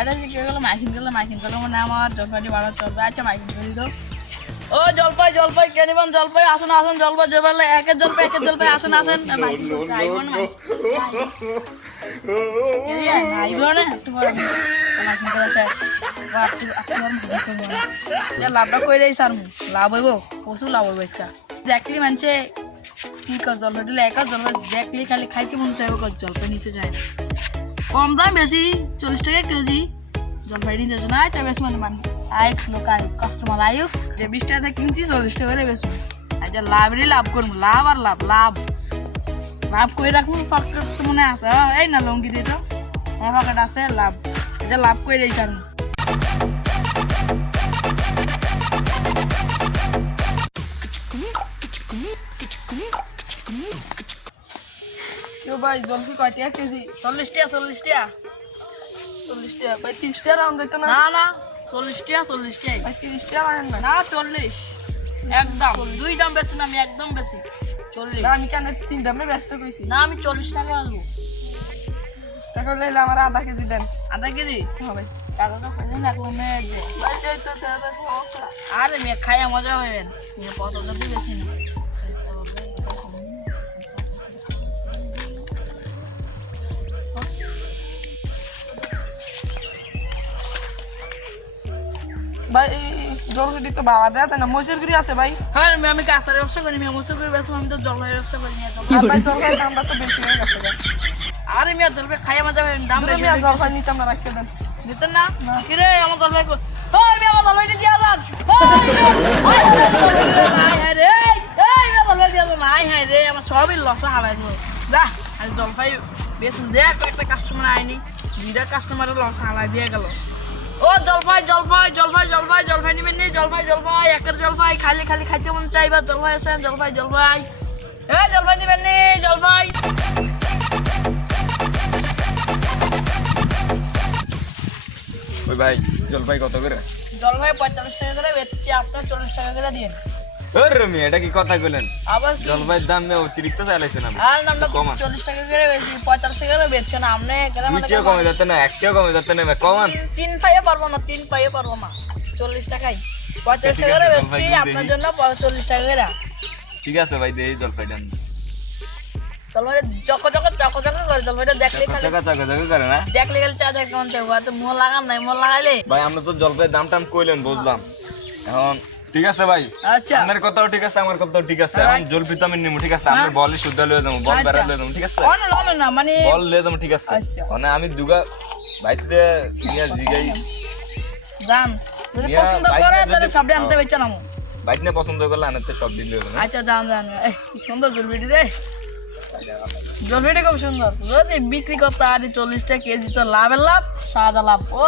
এটা যে কে গেলো মাইকিং করলো মানে আমার জলপাইটি ভাড়া চলবে। আচ্ছা মাইকিং করি তো। ও জলপাই কে নিবেন? জলপাই আসুন জলপাই একের জলপাই আসেন মাইকিং করছে আইবো না আইবো না একটু পরে মাইকিং করা শেষ। লাভটা করে দেয় স্যার লাভ হইব প্রচুর লাভ হইব ইসকা দেখলি মানুষে কি কর জলপাই দিলে একা জলপাই দেখলি খালি খাইতে মন চাইব জলপাই নিতে চায় না। কম দাম বেশি 40 টাকা কেজি জলপাই নিতে চাই না। এটা বেশ মানে আয়ুক লোক আয়ুক কাস্টমার আয়ুক যে 20 টাকা কিনছি 40 টাকা করে বেশি। আচ্ছা লাভ করবো লাভ আর লাভ করে রাখবো পকেট তো মনে আছে এই না লঙ্গি দিয়ে তো পকেট আছে লাভ এটা লাভ করে এই কারণ ভাই জলপি কয় টাকা কেজি? 40 টাকা ভাই 30 টাকা রাউন্ড দিত না না 40 টাকা ভাই 30 টাকা রাখেন না 40 একদম দুই দাম বেশি না আমি একদম বেশি 40 আমি কেন তিন দামে ব্যস্ত কইছি না আমি 40 টাকা আসবো টাকা লইলে আমার আধা কেজি দেন। আধা কেজি হ্যাঁ ভাই টাকাটা পেলেন রাখলাম যে ভাই এই তো আরে মে খাইয়া মজা হবেন মে পছন্দ দিয়ে বেশি না ভাই জলপাই তো বাবা দেয় না মসুরগুড়ি আছে ভাই। হ্যাঁ আমি কাঁচার ব্যবসা করি মসুরগুড়ি ব্যবসা আমি তো জলপাই ব্যবসা করি ভাই জলপাই দামটা তো বেশি হয়ে গেছে আরে মিয়া জলপাই খাইয়া মজা হবে দাম বেশি জলপাই নিতাম না রাখতে দেন নিতেন না কি রে আমার জলপাই ওই আমি আমার জলপাইটা দিয়া যান হাই রে এই আমি জলপাই দিয়া যান হাই রে আমার সবই লস হালাই দিব যা আর জলপাই বেশ দেখ একটা কাস্টমার আইনি দুইটা কাস্টমারের লস হালাই দিয়ে গেল। ও জলপাই নিবেন নি জলপাই একের জলপাই খালি খাইতে মন চাইবা জলপাই আছেন জলপাই এ জলপাই নিবেন নি জলপাই ওই ভাই জলপাই কত করে? জলপাই 45 টাকা করে বেচছি আপনার 40 টাকা করে দিন। ওরে রমি এটা কি কথা কইলেন? আবার জলপাইয়ের দাম অতিরিক্ত চাইছেন আপনি। আর আমরা 40 টাকা করে বেচি 45 টাকা করে বেচছেন আপনি গ্রামে একটু কমে যাচ্ছে না একটু কমে যাচ্ছে না কমান 3 পাইয়ে পারবো না 40 টাকাই 45 টাকা করে বেচছি আপনার জন্য 40 টাকা করে। ঠিক আছে ভাই দেই জলপাইটা জলপাইটা জক করে জলপাইটা দেখলে চাকা করে না দেখলে গেলে চা চা কেমন চাইবো তো মোহ লাগান নাই মোহ লাগাইলে ভাই আমরা তো জলপাইয়ের দাম টাম কইলেন বুঝলাম এখন ঠিক আছে ভাই আচ্ছা আপনার কথাও ঠিক আছে আমার কথাও ঠিক আছে এখন জলপি তো আমি নিমু ঠিক আছে আমি বলই শুদ্ধ লয়ে যাবো বল বেরা লয়ে যাবো ঠিক আছে না মানে বল লয়ে যাবো ঠিক আছে মানে আমি দুগা ভাইতে নিয়া জিগাই দাম যদি পছন্দ করে তাহলে সবই আনতে বেচা নামু বাইক না পছন্দ করলে আনতে সব দিন লয়ে যাবো আচ্ছা জান এই কি সুন্দর জলপিটি রে জলপিটি খুব সুন্দর যদি বিক্রি করতে আর 40 টাকা কেজি তো লাভের লাভ সাদা লাভ ও